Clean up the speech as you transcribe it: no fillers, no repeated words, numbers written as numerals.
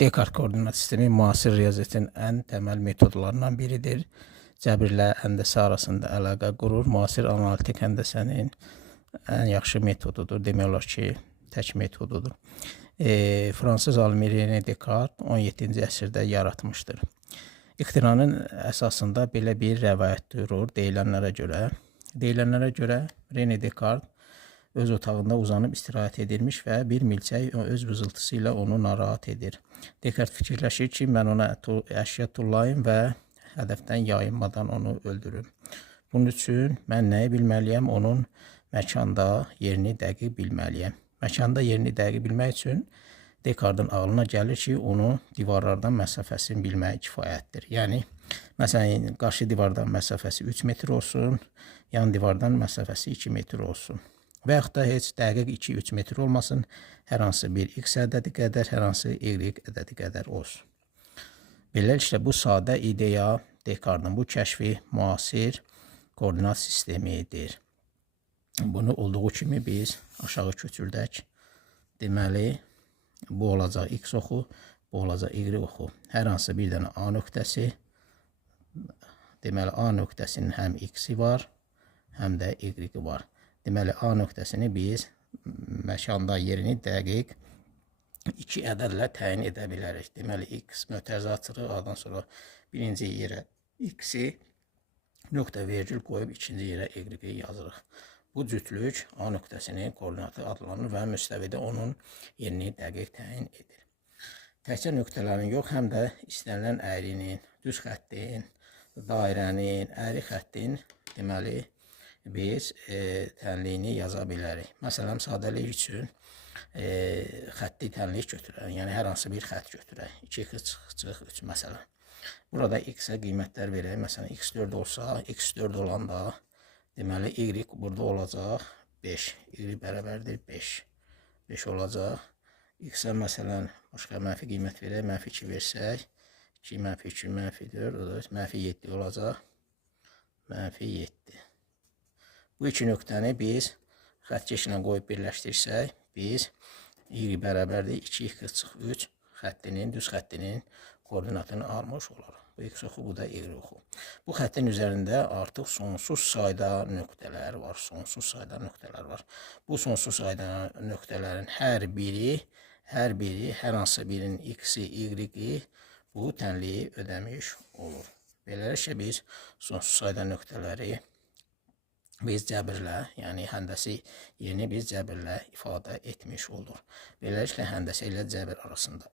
Descartes koordinat sistemi müasir riyaziyyatın ən təməl metodlarından biridir. Cəbirlə həndəsə arasında əlaqə qurur. Müasir analitik həndəsənin ən yaxşı metodudur. Demək olar ki, tək metodudur. Fransız alimi René Descartes 17-ci əsrdə yaratmışdır. İxtiranın əsasında belə bir rəvayət durur deyilənlərə görə René Descartes öz otağında uzanıb istirahət edirmiş və bir milçək öz vızıltısı ilə onu narahat edir. Descartes fikirləşir ki, mən ona əşya tullayım və hədəfdən yayınmadan onu öldürüm. Bunun üçün mən nəyi bilməliyəm? Onun məkanda yerini dəqiq bilməliyəm. Məkanda yerini dəqiq bilmək üçün Descartes-in ağlına gəlir ki, onu divarlardan məsafəsini bilmək kifayətdir. Yəni, məsələn, qarşı divardan məsafəsi 3 metr olsun, yan divardan məsafəsi 2 metr olsun. Və yaxud da heç dəqiq 2-3 metr olmasın, hər hansı bir x ədədi qədər, hər hansı y ədədi qədər olsun. Beləliklə, bu sadə ideya Descartes-in bu kəşfi müasir koordinat sistemidir. Bunu olduğu kimi biz aşağı köçürdək. Deməli, bu olacaq x oxu, bu olacaq y oxu. Hər hansı bir dənə A nöqtəsi, deməli, A nöqtəsinin həm x-i var, həm də y-i var. Deməli, A nöqtəsini biz məkanda yerini dəqiq 2 ədədlə təyin edə bilərik. Deməli, x mötərizə açırıq, A-dan sonra birinci yerə x-i, nöqtə vergül qoyub ikinci yerə y-i yazırıq. Bu cütlük A nöqtəsinin koordinatı adlanır və müstəvidə onun yerini dəqiq təyin edir. Təkcə nöqtələrin yox, həm də istənilən əyrinin, düz xəttin, dairənin, əyri xəttin, deməli, biz tənliyini yaza bilərik. Məsələn, sadəlik üçün xətti tənlik götürək, yəni hər hansı bir xətt götürək. 2x çıxıq 3 məsələn. Burada x-ə qiymətlər verək. Məsələn, x4 olsa, x4 olanda deməli, y burada olacaq 5. Y bərabərdir 5. 5 olacaq. X-ə məsələn, başqa mənfi qiymət verək. Mənfi 2 versək, 2 mənfi 2 mənfi 4, mənfi 7 olacaq. Mənfi 7. Bu iki nöqtəni biz xəttkeşlə qoyub birləşdirsək, biz y bərabərdir 2x çıxıq 3 xəttinin, düz xəttinin koordinatını almış olarıq. Bu x oxu, bu da y oxu. Bu xəttin üzərində artıq sonsuz sayda nöqtələr var. Sonsuz sayda nöqtələr var. Bu sonsuz sayda nöqtələrin hər biri hər hansı birinin x-i, y-i bu tənliyi ödəmiş olur. Beləliklə biz sonsuz sayda nöqtələri biz cəbirlə, yəni həndəsi yerini biz cəbirlə ifadə etmiş olur. Beləliklə, həndəsə ilə cəbir arasında